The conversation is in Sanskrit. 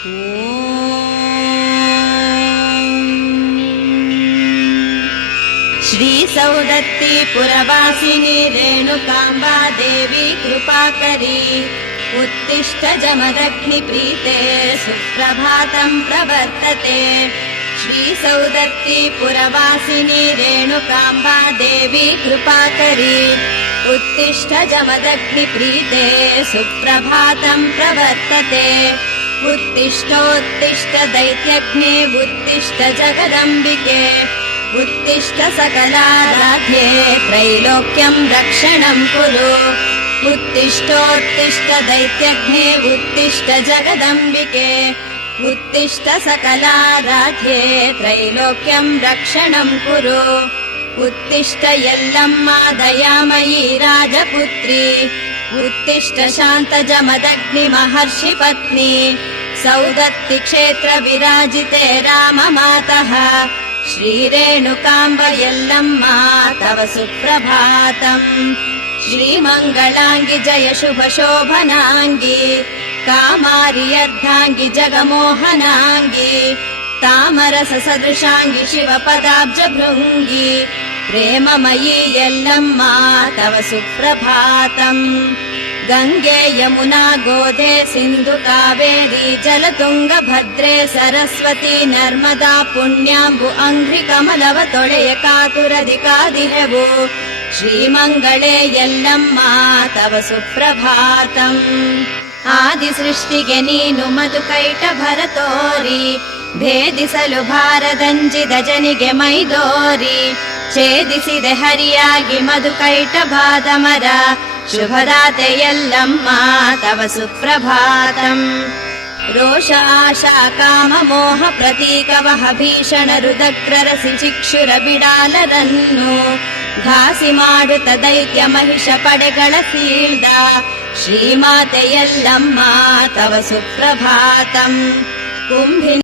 श्री सौदत्ती पुरवासिनी रेणुकाम्बा देवी कृपाकरी उत्तिष्ठ जमदग्निप्रीते सुप्रभातं प्रवर्तते। श्री सौदत्ती पुरवासिनी रेणुकाम्बा देवी कृपाकरी उत्तिष्ठ जमदग्निप्रीते सुप्रभातं प्रवर्तते। उत्तिष्ठोत्तिष्ठ दैत्यग्ने उत्तिष्ठ जगदम्बिके उत्तिष्ठ सकलाराध्ये त्रैलोक्यं रक्षणं कुरु। उत्तिष्ठोत्तिष्ठ दैत्यग्ने उत्तिष्ठ जगदम्बिके उत्तिष्ठ सकलाराध्ये त्रैलोक्यं रक्षणं कुरु। उत्तिष्ठ यल्लम्मा दयामयी राजपुत्री उत्तिष्ठ शान्तजमदग्नि महर्षि पत्नी सौदत्ति क्षेत्र विराजिते राममातः श्रीरेणुकाम्ब यल्लम्मा तव सुप्रभातम्। श्रीमङ्गलाङ्गि जय शुभ शोभनाङ्गि कामारि अर्धाङ्गि जगमोहनाङ्गि तामरस सदृशाङ्गि शिवपदाब्ज भृङ्गि प्रेममयी यल्लम्मा तव सुप्रभातम्। गङ्गे यमुना गोधे सिन्धु कावेरी जलतुङ्ग भद्रे सरस्वती नर्मदा पुण्याम्बु अंघ्रि कमलवतोಳೆಯ कातुरधिकादिहेवु श्रीमङ्गले यल्लम्मा तव सुप्रभातम्। आदिसृष्टिगे नीनु मधुकैट भरतोरि भेदिसलु भारದಂಜಿದ ಜನಿಗೆ ಮೈದೋರಿ ಛೇದಿಸಿದೆ ಹರಿಯಾಗಿ ಮಧುಕೈಟ ಬಾದಮರ ಶುಭದಾತೆ ಯಲ್ಲಮ್ಮ ತವ ಸುಪ್ರಭಾತಂ। ರೋಷ ಆಶಾ ಕಾಮ ಮೋಹ ಪ್ರತೀಕವಹ ಭೀಷಣ ರುದಕ್ರರಸಿ ಚಿಕ್ಷುರ ಬಿಡಾಲರನ್ನು ಘಾಸಿ ಮಾಡುತ್ತ ದೈತ್ಯ ಮಹಿಷ ಪಡೆಗಳ ಸೀಳ್ದ ಶ್ರೀಮಾತೆ ಯಲ್ಲಮ್ಮ ತವ ಸುಪ್ರಭಾತಂ। ಕುಂಭಿನ